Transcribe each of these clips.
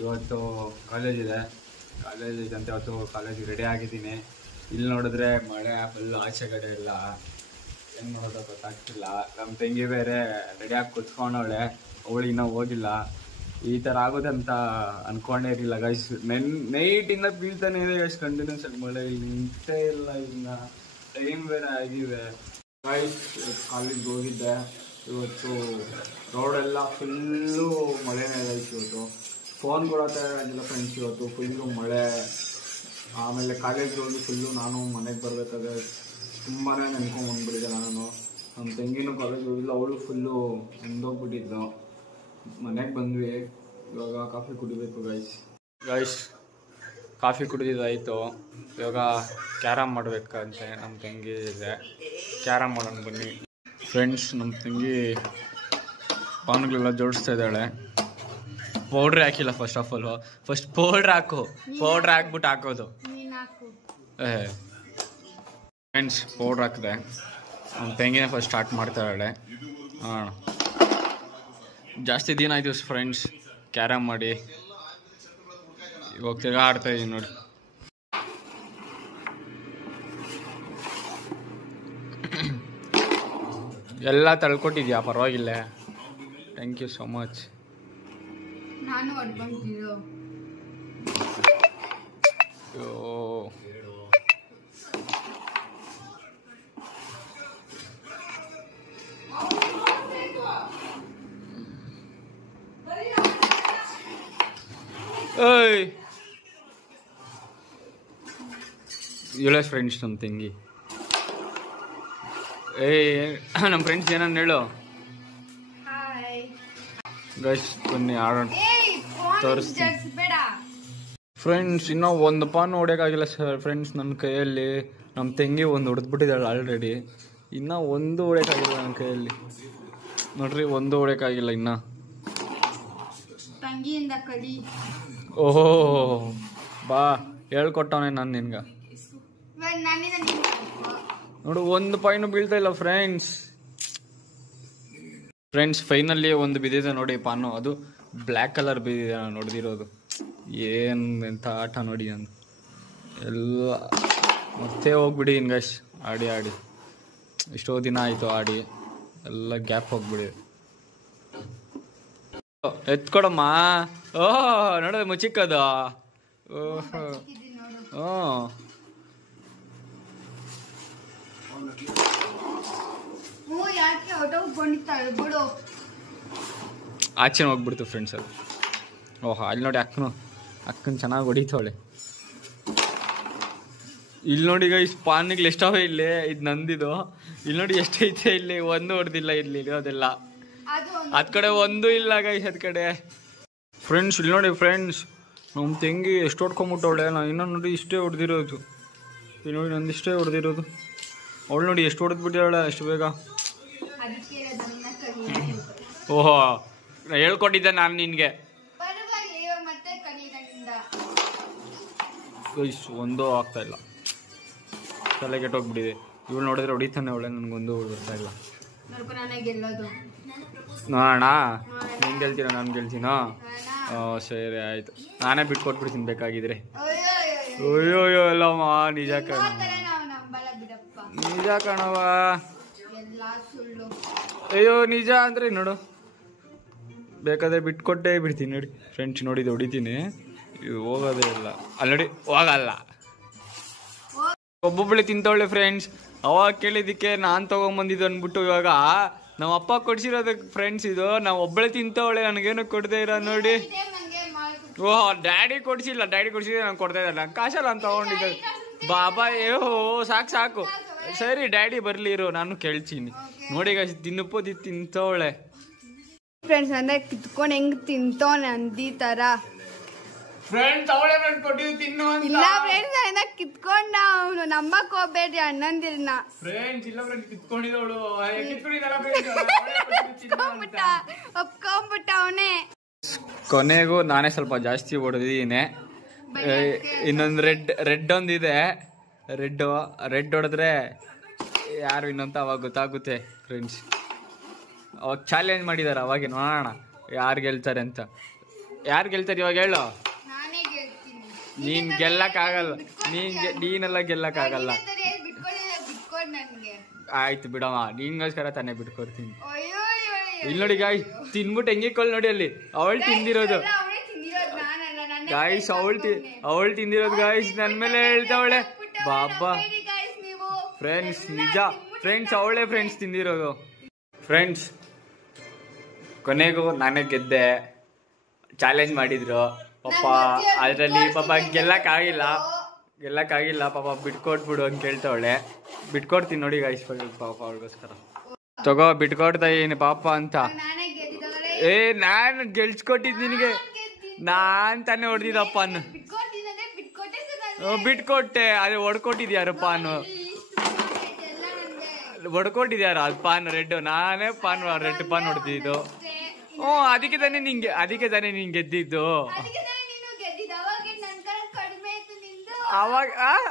ಇವತ್ತು ಕಾಲೇಜ್ ಇದೆ ಅಂತ ಇವತ್ತು ಕಾಲೇಜಿಗೆ ರೆಡಿ ಆಗಿದ್ದೀನಿ. ಇಲ್ಲಿ ನೋಡಿದ್ರೆ ಮಳೆ ಫುಲ್ ಆಚೆ ಕಡೆ ಇಲ್ಲ, ಏನು ನೋಡೋದು ಗೊತ್ತಾಗ್ತಿಲ್ಲ. ನಮ್ಮ ತಂಗಿ ಬೇರೆ ರೆಡಿಯಾಗಿ ಕುತ್ಕೊಂಡವಳೆ, ಅವಳು ಇನ್ನೂ ಹೋಗಿಲ್ಲ. ಈ ಥರ ಆಗೋದು ಅಂತ ಅಂದ್ಕೊಂಡೇ ಇರಲಿಲ್ಲ ಗೈಸ್. ನೈಟಿಂದ ಬೀಳ್ತಾನೆ ಇದೆ ಗೈಸ್, ಕಂಟಿನ್ಯೂಸ್ ಆಗಿ ಮಳೆ ನಿಂತೇ ಇಲ್ಲ. ಇನ್ನು ಟೈಮ್ ಬೇರೆ ಆಗಿದೆ ಗೈಸ್. ಕಾಲೇಜ್ಗೆ ಹೋಗಿದ್ದೆ, ಇವತ್ತು ರೋಡೆಲ್ಲ ಫುಲ್ಲು ಮಳೆನೇ ಗೈಸ್. ಇವತ್ತು ಫೋನ್ ಕೂಡ ತಗೊಂಡಿಲ್ಲ ಫ್ರೆಂಡ್ಸ್, ಇವತ್ತು ಫುಲ್ಲು ಮಳೆ. ಆಮೇಲೆ ಕಾಲೇಜ್ಗೆ ಹೋಗಿ ಫುಲ್ಲು ನಾನು ಮನೆಗೆ ಬರಬೇಕಾದ್ರೆ ತುಂಬಾ ನೆನ್ಕೊಂಡು ಬಂದ್ಬಿಟ್ಟಿದ್ದೆ ನಾನು. ನಮ್ಮ ತಂಗಿನೂ ಕಾಲೇಜ್ಗೆ ಹೋಗಿಲ್ಲ, ಅವಳು ಫುಲ್ಲು ಎಂದೋಗ್ಬಿಟ್ಟಿದ್ಲು. ಮನೆಗೆ ಬಂದ್ವಿ, ಇವಾಗ ಕಾಫಿ ಕುಡಿಬೇಕು ಗೈಸ್. ಕಾಫಿ ಕುಡಿದಿದ್ದಾಯಿತು, ಇವಾಗ ಕ್ಯಾರಮ್ ಮಾಡಬೇಕಂತೆ ನಮ್ಮ ತಂಗಿ ಇದೆ. ಕ್ಯಾರಮ್ ಮಾಡೋಣ ಬನ್ನಿ ಫ್ರೆಂಡ್ಸ್. ನಮ್ಮ ತಂಗಿ ಪಾನ್ಗಳೆಲ್ಲ ಜೋಡಿಸ್ತಾ ಇದ್ದಾಳೆ. ಪೌಡ್ರ್ ಹಾಕಿಲ್ಲ first of all. First powder ಹಾಕ್ಬಿಟ್ಟು ಹಾಕೋದು. ಫ್ರೆಂಡ್ಸ್ ಪೌಡ್ರ್ ಹಾಕಿದೆ, ನಮ್ಮ ತಂಗಿನೇ ಫಸ್ಟ್ ಸ್ಟಾರ್ಟ್ ಮಾಡ್ತಾ ಇದ್ದಾಳೆ. ಹಾಂ, ಜಾಸ್ತಿ ದಿನ ಆಯ್ತು ಫ್ರೆಂಡ್ಸ್ ಕ್ಯಾರಮ್ ಮಾಡಿ. ಇವಾಗ ತಿರ್ಗಾ ಆಡ್ತಾ ಇದೀನಿ ನೋಡಿ. ಎಲ್ಲ ತಳ್ಕೊಟ್ಟಿದ್ಯಾ, ಪರವಾಗಿಲ್ಲ, ಥ್ಯಾಂಕ್ ಯು ಸೋ ಮಚ್. ಇಲ್ಲ ಫ್ರೆಂಡ್ಸ್ ನಮ್ಮ ತಂಗಿ. ನಮ್ಮ ಫ್ರೆಂಡ್ಸ್ ಏನನ್ನ ಹೇಳು ಗೈಸ್, ಬನ್ನಿ ಆಡೋಣ, ತೋರಿಸ್ತೀನಿ ಫ್ರೆಂಡ್ಸ್. ಇನ್ನೂ ಒಂದು ಪಾನ್ ಹೊಡೆಯೋಕ್ಕಾಗಿಲ್ಲ ಸರ್ ಫ್ರೆಂಡ್ಸ್ ನನ್ನ ಕೈಯಲ್ಲಿ. ನಮ್ಮ ತಂಗಿ ಒಂದು ಹೊಡೆದ್ಬಿಟ್ಟಿದ್ದಾಳೆ ಆಲ್ರೆಡಿ, ಇನ್ನೂ ಒಂದು ಹೊಡೆಯೋಕ್ಕಾಗಿಲ್ಲ ನನ್ನ ಕೈಯಲ್ಲಿ ನೋಡ್ರಿ, ಒಂದು ಹೊಡೆಯೋಕ್ಕಾಗಿಲ್ಲ ಇನ್ನು. ಓಹೋ ಬಾ, ಹೇಳ್ಕೊಟ್ಟವನೆ ನಾನು ನಿನ್ಗೆ. ನೋಡು, ಒಂದು ಪಾಯಿಂಟ್ ಬೀಳ್ತಾ ಇಲ್ಲ ಫ್ರೆಂಡ್ಸ್. ಫೈನಲಿ ಒಂದು ಬಿದ್ದಿದೆ ನೋಡಿ ಪಾನು, ಅದು ಬ್ಲ್ಯಾಕ್ ಕಲರ್ ಬಿದ್ದಿದೆ ನಾನು ನೋಡ್ದಿರೋದು. ಏನು ಎಂಥ ಆಟ ನೋಡಿ ನಾನು. ಎಲ್ಲ ಮತ್ತೆ ಹೋಗ್ಬಿಟ್ಟಿದ್ದೀನಿ ಗೈಸ್, ಆಡಿ ಎಷ್ಟೋ ದಿನ ಆಯಿತು ಆಡಿ, ಎಲ್ಲ ಗ್ಯಾಪ್ ಹೋಗ್ಬಿಡಿ. ಎತ್ಕೊಡಮ್ಮ. ನೋಡೋದು ಮುಚ್ಚಿಕ್ಕದು. ಓಹೋ ಆಚೆ ಹೋಗ್ಬಿಡ್ತು ಫ್ರೆಂಡ್ಸ್ ಅದು. ಓಹೋ ಅಲ್ಲಿ ನೋಡಿ, ಅಕ್ಕನ ಚೆನ್ನಾಗಿ ಹೊಡಿತಾವಳೆ. ಇಲ್ಲಿ ನೋಡಿ ಗೈಸ್, ಪಾನಿಗಳು ಎಷ್ಟವೆ ಇಲ್ಲಿ, ಇದು ನಂದಿದು. ಇಲ್ಲಿ ನೋಡಿ ಎಷ್ಟೈತೆ ಇಲ್ಲಿ, ಒಂದು ಹೊಡೆದಿಲ್ಲ ಇಲ್ಲಿ ಇರೋದೆಲ್ಲ. ಅದ್ ಕಡೆ ಒಂದು ಇಲ್ಲ ಗೈಸ್, ಅದ್ ಕಡೆ ಫ್ರೆಂಡ್ಸ್. ಇಲ್ಲಿ ನೋಡಿ ಫ್ರೆಂಡ್ಸ್, ನಮ್ಮ ತಂಗಿ ಎಷ್ಟು ಹೊಡ್ಕೊಂಬಿಟ್ಟವಳೆ. ನಾನು ಇನ್ನೂ ನೋಡಿ ಇಷ್ಟೇ ಹೊಡೆದಿರೋದು. ಇಲ್ಲಿ ನೋಡಿ ನಂದು ಇಷ್ಟೇ ಹೊಡೆದಿರೋದು. ಅವಳು ನೋಡಿ ಎಷ್ಟು ಹೊಡೆದ್ಬಿಟ್ಟಿದ್ದಾಳೆ ಅಷ್ಟು ಬೇಗ. ಓಹೋ ಹೇಳ್ಕೊಟ್ಟಿದ್ದೆ ನಾನು ನಿನಗೆ. ಒಂದೂ ಆಗ್ತಾ ಇಲ್ಲ, ತಲೆ ಕೆಟ್ಟೋಗ್ಬಿಟ್ಟಿದೆ. ಇವಳು ನೋಡಿದ್ರೆ ಹೊಡಿತಾನೆ ಅವಳೆ, ನನಗೊಂದು ಬರ್ತಾ ಇಲ್ಲ. ನೋಡೋಣ, ನೀನು ಗೆಲ್ತೀನ ನಾನು ಗೆಲ್ತೀನೋ? ಸರಿ ಆಯಿತು, ನಾನೇ ಬಿಟ್ಕೊಟ್ಬಿಡ್ತೀನಿ ಬೇಕಾಗಿದ್ರೆ. ಅಯ್ಯೋ ಎಲ್ಲಮ್ಮ, ನಿಜ ಕಣವ. ಅಯ್ಯೋ ನಿಜ ಅಂದರೆ ನೋಡು, ಬೇಕಾದ್ರೆ ಬಿಟ್ಕೊಟ್ಟೇ ಬಿಡ್ತೀನಿ ನೋಡಿ ಫ್ರೆಂಡ್ಸ್. ನೋಡಿದ್ದು ಹೊಡಿತೀನಿ, ಇದು ಹೋಗೋದೇ ಇಲ್ಲ. ಅಲ್ಲಿ ನೋಡಿ ಹೋಗಲ್ಲ, ಒಬ್ಬೊಬ್ಬಳೆ ತಿಂತವಳೆ ಫ್ರೆಂಡ್ಸ್. ಅವಾಗ ಕೇಳಿದ್ದಕ್ಕೆ ನಾನು ತೊಗೊಂಬಂದಿದ್ದು ಅಂದ್ಬಿಟ್ಟು ಇವಾಗ ನಮ್ಮ ಅಪ್ಪ ಕೊಡ್ಸಿರೋದಕ್ಕೆ ಫ್ರೆಂಡ್ಸ್. ಇದು ನಾವು ಒಬ್ಬಳೆ ತಿಂತವಳೆ, ನನಗೇನು ಕೊಡದೇ ಇರೋ ನೋಡಿ. ಓಹ್ ಡ್ಯಾಡಿ ಕೊಡ್ಸಿದ್ರೆ ನಾನು ಕೊಡ್ತಾ ಇದ್ದಲ್ಲ, ಕಾಸಲ್ಲ ಅಂತ ತೊಗೊಂಡಿದ್ದೆ. ಬಾಬಾ ಸಾಕು ಸರಿ, ಡ್ಯಾಡಿ ಬರ್ಲಿ ಇರೋ, ನಾನು ಕೇಳ್ತೀನಿ ನೋಡಿ. ತಿಂತವಳೆ ಫ್ರೆಂಡ್ಸ್. ಅಂದ್ರೆ ಕಿತ್ಕೊಂಡು ಹೆಂಗ್ ತಿಂತವನೆ ಅಂದಿ ತರ ಫ್ರೆಂಡ್ಸ್. ಅವಳೇ ಕೊಟ್ಟಿದ್ದು ತಿನ್ನು ಅಂತ. ಇಲ್ಲ ಫ್ರೆಂಡ್ಸ್, ಅಣ್ಣ ಕಿತ್ಕೊಂಡ, ಅವನು ನಂಬಕ್ ಹೋಗ್ಬೇಡ್ರಿ ಅಣ್ಣಂದಿರ್ನ ಫ್ರೆಂಡ್ಸ್. ಇಲ್ಲ ಫ್ರೆಂಡ್ಸ್, ಕಿತ್ಕೊಂಡಿದ್ದವಳು ಒಪ್ಕೊಂಡ್ಬಿಟ್ಟ ಅವನೇ. ಕೊನೆಗೂ ನಾನೇ ಸ್ವಲ್ಪ ಜಾಸ್ತಿ ಹೊಡೆದಿದ್ದೀನಿ. ಇನ್ನೊಂದು ರೆಡ್ ಒಂದಿದೆ. ರೆಡ್ ಹೊಡೆದ್ರೆ ಯಾರು ಇನ್ನೊಂತ ಅವಾಗ ಗೊತ್ತಾಗುತ್ತೆ ಫ್ರೆಂಡ್ಸ್. ಅವಾಗ ಚಾಲೆಂಜ್ ಮಾಡಿದ್ದಾರೆ, ಅವಾಗೆ ನೋಡೋಣ ಯಾರು ಗೆಲ್ತಾರೆ ಅಂತ. ಯಾರು ಗೆಲ್ತಾರೆ ಇವಾಗ ಹೇಳು? ನಾನೇ ಗೆಲ್ತೀನಿ. ನೀನ್ ಗೆಲ್ಲಕ್ಕಾಗಲ್ಲ, ನೀನೆಲ್ಲ ಗೆಲ್ಲಕ್ಕಾಗಲ್ಲ. ಬಿಟ್ಕೊಡ್ ನನ್ಗೆ. ಆಯ್ತು ಬಿಡಮ್ಮ, ನಿನ್ಗೋಸ್ಕರ ತಾನೇ ಬಿಟ್ಕೊಡ್ತೀನಿ. ಅಯ್ಯೋ ಇಲ್ಲಿ ನೋಡಿ ಗಾಯ್ಸ್, ತಿನ್ಬಿಟ್ಟು ಹೆಂಗಿಕೊಳ್ಳಿ ನೋಡಿ ಅಲ್ಲಿ, ಅವಳು ತಿಂದಿರೋದು ಗಾಯ್ಸ್, ಅವಳು ತಿಂದಿರೋದು ಗಾಯ್ಸ್, ನನ್ ಮೇಲೆ ಹೇಳ್ತಾವಳೆ ಬಾಬಾ. ಫ್ರೆಂಡ್ಸ್ ನಿಜ ಫ್ರೆಂಡ್ಸ್, ಅವಳೇ ಫ್ರೆಂಡ್ಸ್ ತಿಂದಿರೋದು. ಫ್ರೆಂಡ್ಸ್ ಕೊನೆಗೂ ನಾನೇ ಗೆದ್ದೆ. ಚಾಲೆಂಜ್ ಮಾಡಿದ್ರು ಪಾಪ, ಅದ್ರಲ್ಲಿ ಪಾಪ ಗೆಲ್ಲಕ್ಕಾಗಿಲ್ಲ ಪಾಪ, ಬಿಟ್ಕೊಟ್ಬಿಡು ಅಂತ ಕೇಳ್ತಾವಳೆ. ಬಿಟ್ಕೊಡ್ತೀನಿ ನೋಡಿ ಗಾಯ್ಸ್ ಪಾಪ, ಅವಳಿಗೋಸ್ಕರ ತಗೋ ಬಿಟ್ಕೊಡ್ತಾ ಇದೀನಿ ಪಾಪ ಅಂತ. ನಾನು ಗೆಲ್ಸ್ಕೊಟ್ಟಿದ್ ನಿನಗೆ, ನಾನ್ ತಾನೇ ಹೊಡೆದಿದ್ದಪ್ಪ ಅನ್ನು. ಬಿಟ್ಕೊಟ್ಟೆ, ಅದೇ ಹೊಡ್ಕೊಟ್ಟಿದ್ಯಾರು ಪಾನು, ಹೊಡ್ಕೊಟ್ಟಿದ್ಯಾರ ಅದು ಪಾನ್ ರೆಡ್, ನಾನೇ ರೆಡ್ ಪಾನ್ ಹೊಡೆದಿದ್ದು. ಅದಕ್ಕೆ ತಾನೇ ನೀನ್ ಗೆದ್ದಿದ್ದು.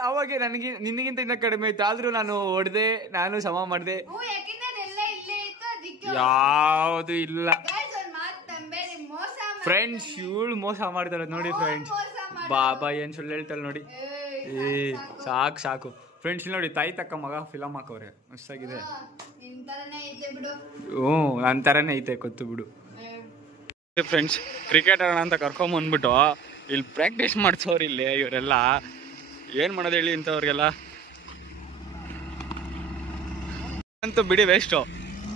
ಅವಾಗ ನನಗೆ ನಿನಗಿಂತ ಇನ್ನ ಕಡಿಮೆ ಇತ್ತು, ಆದ್ರೂ ನಾನು ಹೊಡೆದೆ, ನಾನು ಸಮ ಮಾಡಿದೆ. ಯಾವುದು ಇಲ್ಲ ಫ್ರೆಂಡ್ಸ್, ಇವಳು ಮೋಸ ಮಾಡ್ತಾಳೆ ನೋಡಿ ಫ್ರೆಂಡ್ಸ್. ಬಾಬಾ ಏನ್ ಸುಳ್ಳು ಹೇಳ್ತಾಳೆ ನೋಡಿ. ಸಾಕು ಫ್ರೆಂಡ್ಸ್, ನೋಡಿ ತಾಯಿ ತಕ್ಕ ಮಗ ಫಿಲಮ್ ಹಾಕವ್ರೆ, ಮಸ್ತಾಗಿದೆ. ನನ್ ತರನೇ ಐತೆ ಗೊತ್ತು ಬಿಡು. ಫ್ರೆಂಡ್ಸ್ ಕ್ರಿಕೆಟ್ ಆಡೋಣ ಅಂತ ಕರ್ಕೊಂಬಂದ್ಬಿಟ್ಟು ಇಲ್ಲಿ ಪ್ರಾಕ್ಟೀಸ್ ಮಾಡ್ಸೋರು ಇಲ್ಲಿ ಇವರೆಲ್ಲ. ಏನ್ ಮಾಡೋದು ಹೇಳಿ ಇಂಥವ್ರಿಗೆಲ್ಲ ಅಂತೂ ಬಿಡಿ ವೇಸ್ಟು.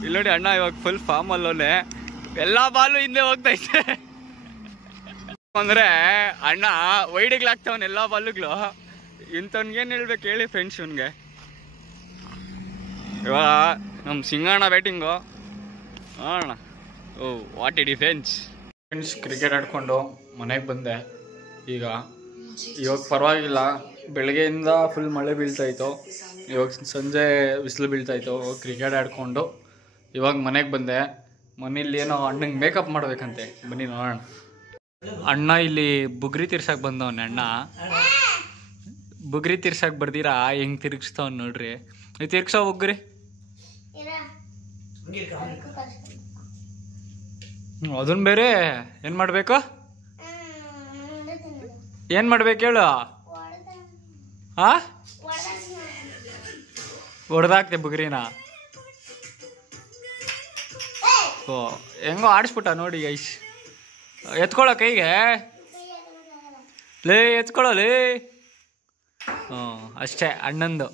ಇಲ್ಲಿ ನೋಡಿ ಅಣ್ಣ ಇವಾಗ ಫುಲ್ ಫಾರ್ಮ್ ಅಲ್ಲೋನೆ, ಎಲ್ಲಾ ಬಾಲು ಹಿಂದೆ ಹೋಗ್ತಾ ಇದ್ದೆ. ಅಂದ್ರೆ ಅಣ್ಣ ವೈಡಿಗ್ಲಾಗ್ತಾವನ್ ಎಲ್ಲಾ ಬಾಲುಗಳು. ಇಂಥವ್ನಿಗೇನು ಹೇಳ್ಬೇಕು ಹೇಳಿ ಫ್ರೆಂಡ್ಸ್. ಇವನ್ಗೆ ಇವಾಗ ನಮ್ಮ ಸಿಂಗಣ್ಣ ಬ್ಯಾಟಿಂಗು ಅಣ್ಣ. What A defence. Friends cricket ಆಡ್ಕೊಂಡು ಮನೆಗೆ ಬಂದೆ. ಇವಾಗ ಪರವಾಗಿಲ್ಲ, ಬೆಳಗ್ಗೆಯಿಂದ ಫುಲ್ ಮಳೆ ಬೀಳ್ತಾಯಿತ್ತು, ಇವಾಗ ಸಂಜೆ ಬಿಸಿಲು ಬೀಳ್ತಾಯಿತ್ತು. ಕ್ರಿಕೆಟ್ ಆಡ್ಕೊಂಡು ಇವಾಗ ಮನೆಗೆ ಬಂದೆ. ಮನೇಲಿ ಏನೋ ಅಣ್ಣಂಗೆ ಮೇಕಪ್ ಮಾಡ್ಬೇಕಂತೆ, ಬನ್ನಿ ನೋಡೋಣ. ಅಣ್ಣ ಇಲ್ಲಿ ಬುಗ್ರಿ ತಿರ್ಸಕ್ಕೆ ಬಂದವನೆ. ಅಣ್ಣ ಬುಗ್ರಿ ತಿರ್ಸಕ್ಕೆ ಬರ್ದಿರಾ ಹೆಂಗೆ ತಿರ್ಗಿಸ್ತಾವ್ ನೋಡ್ರಿ. ನೀವು ತಿರ್ಗ್ಸೋ ಬುಗ್ರಿ. ಅದನ್ನ ಬೇರೆ ಏನು ಮಾಡಬೇಕು, ಏನು ಮಾಡ್ಬೇಕು ಹೇಳು? ಹೊಡೆದಾಕ್ತೆ ಬುಗ್ರಿನ. ಹೆಂಗೋ ಆಡಿಸ್ಬಿಟ್ಟ ನೋಡಿ ಗೈಸ್. ಎತ್ಕೊಳ್ಳೋ ಕೈಗೆ, ಲೇ ಎತ್ಕೊಳ್ಳೋ ಲೇ. ಅಷ್ಟೇ ಅಣ್ಣಂದು.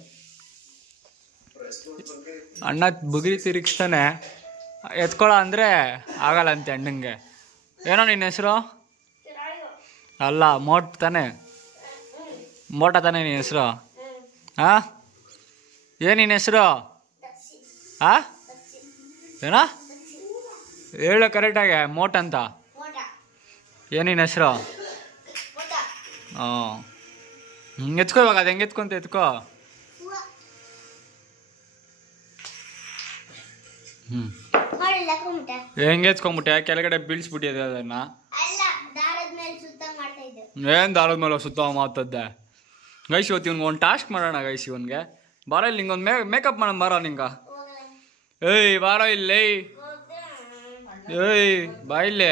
ಅಣ್ಣ ಬುಗ್ರಿ ತಿರುಗಿಸ್ತಾನೆ, ಎತ್ಕೊಳ್ಳೋ ಅಂದರೆ ಆಗಲ್ಲಂತೆ ಅಣ್ಣಂಗೆ. ಏನೋ ನಿನ್ನ ಹೆಸರು? ಅಲ್ಲ ಮೋಟ್ ತಾನೆ, ಮೋಟ ತಾನೆ ನಿನ್ನ ಹೆಸರು? ಏನು ನಿನ್ನ ಹೆಸರು? ಏನೋ ಹೇಳು ಕರೆಕ್ಟಾಗೆ. ಮೋಟ್ ಅಂತ. ಏನು ನಿನ್ನ ಹೆಸರು? ಹಿಂಗೆ ಎತ್ಕೋ ಇವಾಗ. ಅದು ಹೆಂಗೆ ಎತ್ಕೊಂತ ಎತ್ಕೋ. ಹೆಂಗೆ ಎತ್ಕೊಂಬಿಟ್ಟೆ? ಕೆಳಗಡೆ ಬೀಳ್ಸ್ಬಿಟ್ಟಿದೆ ಅದನ್ನ. ಏನು ದಾರದ ಮೇಲೆ ಸುತ್ತ ಮಾತದ್ದೆ ಗೈಸ್. ಇವತ್ತು ಇವ್ನಿಗೆ ಒಂದು ಟಾಸ್ಕ್ ಮಾಡೋಣ ಗೈಸ್. ಇವನ್ಗೆ ಬಾರೋ ಇಲ್ಲಿ, ನಿಂಗೊಂದು ಮೇಕಪ್ ಮಾಡೋಣ ಬಾರೋ ನಿಂಗ. ಏಯ್ ಬಾರೋ ಇಲ್ಲಿ, ಏಯ್ ಬಾ ಇಲ್ಲಿ.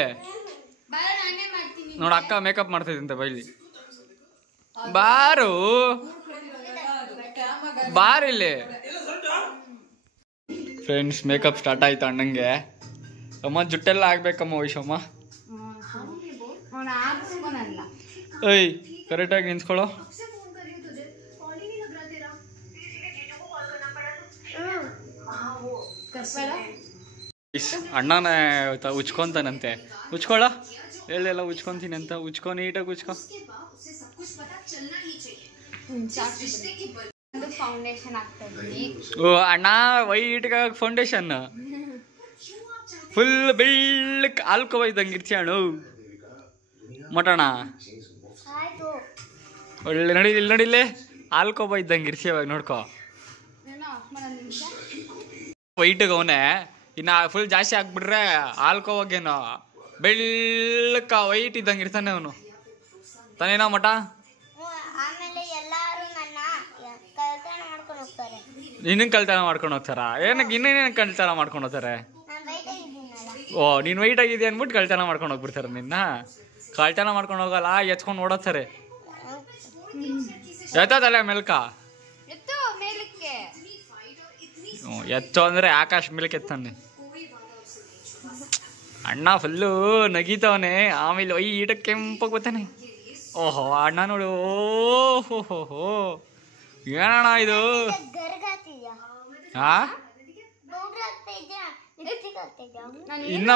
ನೋಡ ಅಕ್ಕ ಮೇಕಪ್ ಮಾಡ್ತಾ ಇದ್ದಂತೆ, ಬೈಲಿ ಬಾರು, ಬಾರಿಲ್ಲಿ. ಫ್ರೆಂಡ್ಸ್ ಮೇಕಪ್ ಸ್ಟಾರ್ಟ್ ಆಯ್ತು ಅಣ್ಣಂಗೆ. ಅಮ್ಮ ಜುಟ್ಟೆಲ್ಲ ಆಗ್ಬೇಕಮ್ಮ ವೈಶಮ್ಮ. ಏಯ್ ಕರೆಕ್ಟಾಗಿ ನಿಂತ್ಕೊಳ್ಳೋ. ಅಣ್ಣನ ಉಚ್ಕೊಂತಾನಂತೆ. ಉಚ್ಕೊಳ್ಳೋ ಹೇಳೆಲ್ಲ ಉಚ್ಕೊಂತೀನಿ ಅಂತ. ಉಚ್ಕೊ ನೀಟಾಗಿ ಉಚ್ಕೊ. ಓ ಅಣ್ಣ ವೈಟ್ಗ ಫೌಂಡೇಶನ್ ಫುಲ್ ಬೆಳ್ಳಕ್ ಆಲ್ಕೋ ಇದ್ದಂಗೆ ಇರ್ತೀಯ ಅಣ್ಣ. ಮೊಟಣ ಒಳ್ಳೆ ನಡೀಲಿ, ನಡಿಲೆ ಆಲ್ಕೋಬ ಇದ್ದಂಗೆ ಇರ್ಸಿ. ಇವಾಗ ನೋಡ್ಕೊ, ವೈಟ್ಗ ಅವನೇ. ಇನ್ನ ಫುಲ್ ಜಾಸ್ತಿ ಆಗ್ಬಿಟ್ರೆ ಆಲ್ಕೋವಾಗೇನೋ ಬೆಳ್ಳಕ್ಕ ವೈಟ್ ಇದ್ದಂಗೆ ಇರ್ತಾನೆ ಅವನು ತಾನೇನೋ ಮಠ. ನಿನ್ನ ಕಳ್ತನ ಮಾಡ್ಕೊಂಡು ಹೋಗ್ತಾರ? ಏನಕ್ಕೆ ಇನ್ನೇನೇನು ಕಳ್ತನ ಮಾಡ್ಕೊಂಡು ಹೋಗ್ತಾರೆ? ಓ ನೀನು ವೈಟ್ ಆಗಿದೆಯಾ ಅಂದ್ಬಿಟ್ಟು ಕಳ್ತನ ಮಾಡ್ಕೊಂಡು ಹೋಗ್ಬಿಡ್ತಾರ ನಿನ್ನ. ಕಳ್ತನ ಮಾಡ್ಕೊಂಡು ಹೋಗಲ್ಲ, ಎತ್ಕೊಂಡು ಓಡೋತಾರೆ. ಎತ್ತದಲ್ಲ ಮೆಲ್ಕ ಎತ್ತೋ ಅಂದ್ರೆ ಆಕಾಶ ಮೇಲಕ್ಕೆ ಎತ್ತಾನೆ. ಅಣ್ಣ ಫುಲ್ಲು ನಗೀತವನೆ. ಆಮೇಲೆ ಈಟಕ್ಕೆ ಕೆಂಪಾಗಿ ಬರ್ತಾನೆ. ಓಹೋ ಅಣ್ಣ ನೋಡು. ಓಹೋ ಏನಣ್ಣ ಇದು? ಹಾ ಇನ್ನ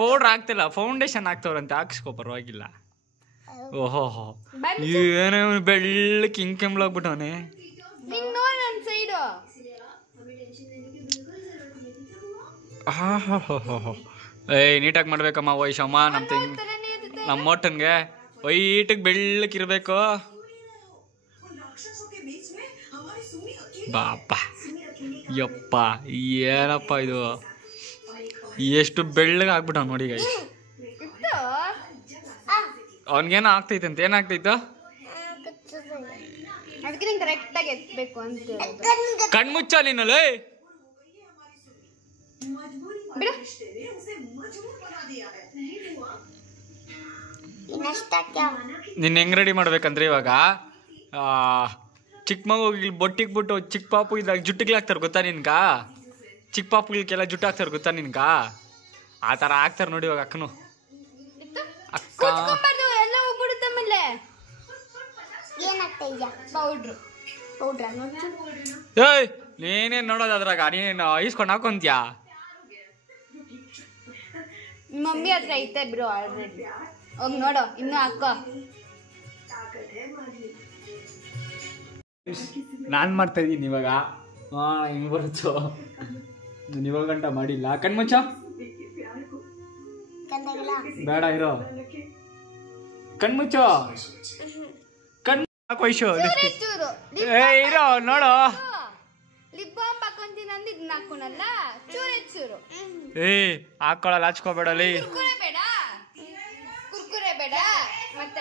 ಪೌಡ್ರ್ ಆಗ್ತಿಲ್ಲ, ಫೌಂಡೇಶನ್ ಆಗ್ತವ್ರಂತೆ. ಹಾಕ್ಸ್ಕೋ ಪರವಾಗಿಲ್ಲ. ಓಹೋ ಏನೇ ಬೆಳ್ಳಕ್ಕೆ ಹಿಂಗ್ ಕೆಂಬ್ಲಾಗ್ಬಿಟ್ಟವನೆ. ಏಯ್ ನೀಟಾಗಿ ಮಾಡ್ಬೇಕಮ್ಮ ವೈಶಮ್ಮ. ನಮ್ಮ ಮೋಟನ್ಗೆ ವೈಟಿಗೆ ಬೆಳ್ಳಕ್ಕಿರ್ಬೇಕು. ಬಾಪ ಯಪ್ಪ ಏನಪ್ಪ ಇದು, ಎಷ್ಟು ಬೆಳ್ಳಗೆ ಆಗ್ಬಿಟ್ಟ ನೋಡಿ. ಅವನ್ಗೇನೋ ಆಗ್ತೈತೆ ಅಂತ. ಏನಾಗ್ತೈತ? ಕಣ್ಮುಚ್ಚ ನೀನಲ್ಲ. ನಿನ್ನ ಹೆಂಗ್ ರೆಡಿ ಮಾಡ್ಬೇಕಂದ್ರೆ ಇವಾಗ ಚಿಕ್ಕ ಮಗು ಬೊಟ್ಟಿಗೆ ಬಿಟ್ಟು ಚಿಕ್ಕ ಪಾಪು ಇದ್ದಾಗ ಜುಟ್ಟಿಗೆ ಹಾಕ್ತಾರೆ ಗೊತ್ತಾ ನಿನ್ಗ? ಚಿಕ್ಕ ಪಾಪುಗಳಿಗೆಲ್ಲ ಜುಟ್ಟು ಹಾಕ್ತಾರೆ ಗೊತ್ತಾ ನಿನ್ಗ? ಆ ಥರ ಹಾಕ್ತಾರೆ ನೋಡಿ ಇವಾಗ ಅಕ್ಕನು. ಅಕ್ಕ ಏಯ್ ನೀನೇನ್ ನೋಡೋದು ಅದ್ರಾಗ? ನೀನೇನು ಈಸ್ಕೊಂಡು ಹಾಕೊಂತ್ಯಾ? ಮಮ್ಮಿ ಹತ್ರ ಐತೆ ಬ್ರೋ ಆಲ್ರೆಡಿ. ಹೋಗಿ ನೋಡು ಇನ್ನು ಹಾಕೋ. ನಾನು ಮಾಡ್ತಾ ಇದ್ದೀನಿ ಇವಾಗ. ಹಿಂಗೆ ಬರುತ್ತೋ ನಾನು ಇವಾಗ ಗಂಟ ಮಾಡಿಲ್ಲ. ಕಣ್ಮುಚ್ಚ ಬೇಡ ಇರೋ. ಕಣ್ಮುಚ್ಚೋ ಕಣ್ಣು ಹಾಕೋಯ್ಸು. ಇರೋ ನೋಡು. ಲಿಪ್ ಬಾಂಬ್ ಹಾಕೊಂತೀನಿ ಅಂದ್ ಇದನ್ನ ಹಾಕೋಣಲ್ಲ. ಚೂರೆ ಚೂರು ಹಾಕೊಳ್ಳಲ್ಲ. ಹಚ್ಕೋಬೇಡಲಿ. ಕುರ್ಕುರೆ ಬೇಡ ಮತ್ತೆ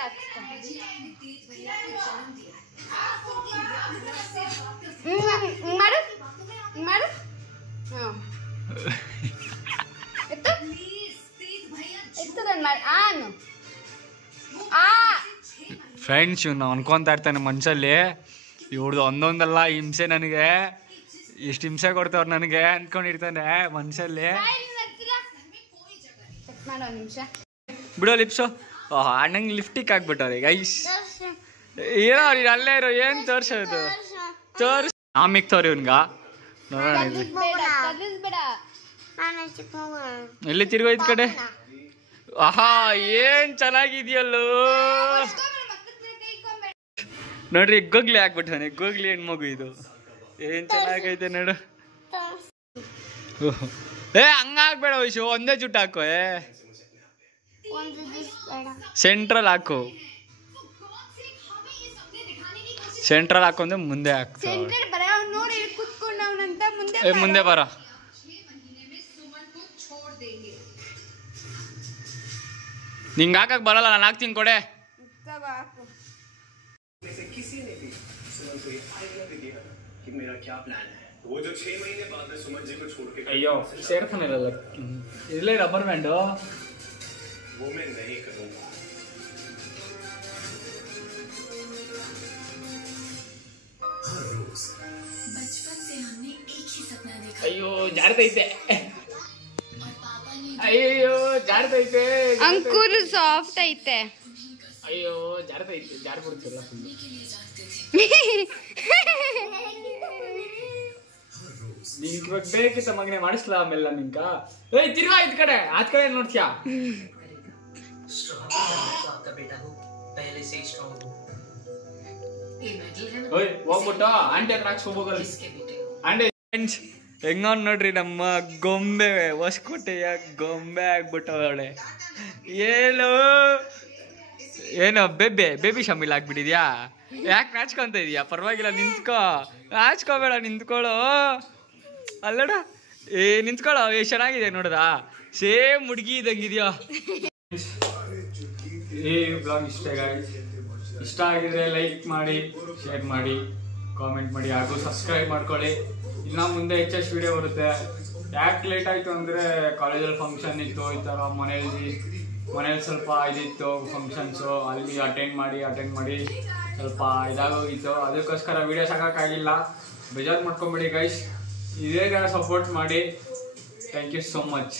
ಮಾಡು ಮಾಡು. ಫ್ರೆಂಡ್ಸ್ ಇವ್ನು ಅನ್ಕೊಂತಾ ಇರ್ತಾನೆ ಮನ್ಸಲ್ಲಿ, ಇವ್ರದ್ದು ಒಂದೊಂದಲ್ಲ ಹಿಂಸೆ ನನಗೆ, ಇಷ್ಟು ಹಿಂಸೆ ಕೊಡ್ತವ್ರು ನನಗೆ ಅಂದ್ಕೊಂಡಿರ್ತಾನೆ ಮನ್ಸಲ್ಲಿ. ಬಿಡೋ ಲಿಪ್ಸು. ಅಣ್ಣಂಗೆ ಲಿಫ್ಟಿಕ್ ಆಗ್ಬಿಟ್ಟವ್ರೆ ಗೈಸ್. ಏನೋ ನೀನು ಅಲ್ಲೇ ಇರೋ. ಏನು ತೋರ್ಸೋದು? ತೋರ್ಸ್ ಆಮಿಕ್ ತೋರಿ ಇವ್ನ್ಗ. ನೋಡೋಣ ಎಲ್ಲಿ ತಿರ್ಗೋಯ್ತು ಕಡೆ. ಆಹಾ ಏನ್ ಚೆನ್ನಾಗಿದ್ಯಲ್ಲೋ ನೋಡ್ರಿ. ಗೋಗ್ಲಿ ಆಗ್ಬಿಟ್ಟಾನೆ. ಗೋಗ್ಲಿ ಹೆಣ್ಮಗು ಇದು. ಏನ್ ಚೆನ್ನಾಗೈತೆ ನೋಡು. ಹಂಗಾಗ್ಬೇಡ ವಯಸ್ಸು. ಒಂದೇ ಜುಟ್ಟು ಹಾಕೋ. ಸೆಂಟ್ರಲ್ ಹಾಕು. ಸೆಂಟ್ರಲ್ ಹಾಕೊಂಡ್ರೆ ಮುಂದೆ ಹಾಕ್ತ. ಮುಂದೆ ಬರ. ನಿಂಗೆ ಹಾಕಕ್ ಬರಲ್ಲ, ನಾನು ಹಾಕ್ತೀನಿ ಕೊಡೆ. ಅಯ್ಯೋ ಸೇರ್ತಾನಿಲ್ಲ. ಇಲ್ಲೇ ರಬ್ಬರ್ ಬ್ಯಾಂಡು. ಅಯ್ಯೋ ಜಾರ್ತೈತೆ. ಅಯ್ಯೋ ಜಾರ್ತೈತೆ. ಅಂಕುರ್ ಸಾಫ್ಟ್ ಐತೆ. ಅಯ್ಯೋ ಜಾರ್ತೈತೆ. ಜಾರ್ಬಿಡ್ತಿಲ್ಲ ಫುಲ್. ನಿಂಗೆ ಇವಾಗ ಬೇಕಿತ್ತ ಮಗನೆ ಮಾಡಿಸ್ಲಾ ಆಮೇಲೆ ನಿಂಕ. ಏಯ್ ತಿರ್ಗಾ ಇದ್ ಕಡೆ ಆದ್ ಕಡೆ ನೋಡ್ತೀಯಾ? ಹೋಗ್ಬಿಟ್ಟು ಆಂಟಿ ಹತ್ರ ಹಾಕ್ಸ್ಕೋಬೋಗಲ್ಲ. ಆಂಟಿ ಹೆಂಗ ನೋಡ್ರಿ ನಮ್ಮ ಗೊಂಬೆ ಹೊಸಕೋಟೆಯ ಗೊಂಬೆ ಆಗ್ಬಿಟ್ಟವಳೆ. ಏನೋ ಬೇಬಿ ಶಮಿಲ್ ಆಗ್ಬಿಟ್ಟಿದ್ಯಾ? ಯಾಕೆ ನಾಚ್ಕೊಂತ ಇದೀಯಾ? ಪರವಾಗಿಲ್ಲ ನಿಂತ್ಕೋ. ನಾಚ್ಕೋಬೇಡ, ನಿಂತ್ಕೊಳ್ಳೋ. ಅಲ್ಲಡ ನಿಂತ್ಕೊಳ್ಳೋ. ಎಷ್ಟು ಚೆನ್ನಾಗಿದೆ ನೋಡದಾ? ಸೇಮ್ ಹುಡುಗಿ ಇದ್ದಂಗಿದ್ಯಾ? ಈ ಬ್ಲಾಗ್ ಇಷ್ಟ ಆಗಿದ್ರೆ ಲೈಕ್ ಮಾಡಿ, ಶೇರ್ ಮಾಡಿ, ಕಾಮೆಂಟ್ ಮಾಡಿ, ಹಾಗೂ ಸಬ್ಸ್ಕ್ರೈಬ್ ಮಾಡ್ಕೊಳ್ಳಿ. ಇನ್ನು ಮುಂದೆ ಹೆಚ್ಚೆಷ್ಟು ವಿಡಿಯೋ ಬರುತ್ತೆ. ಯಾಕೆ ಲೇಟ್ ಆಯಿತು ಅಂದರೆ ಕಾಲೇಜಲ್ಲಿ ಫಂಕ್ಷನ್ ಇತ್ತು, ಈ ಥರ ಮನೆಯಲ್ಲಿ ಮನೇಲಿ ಸ್ವಲ್ಪ ಇದಿತ್ತು ಫಂಕ್ಷನ್ಸು, ಅಲ್ಲಿ ಅಟೆಂಡ್ ಮಾಡಿ ಸ್ವಲ್ಪ ಇದಾಗೋಗಿತ್ತು. ಅದಕ್ಕೋಸ್ಕರ ವೀಡಿಯೋಸ್ ಹಾಕೋಕ್ಕಾಗಿಲ್ಲ, ಬೇಜಾರು ಮಾಡ್ಕೊಂಬಿಡಿ ಗೈಸ್. ಇದೇ ಥರ ಸಪೋರ್ಟ್ ಮಾಡಿ. Thank you so much.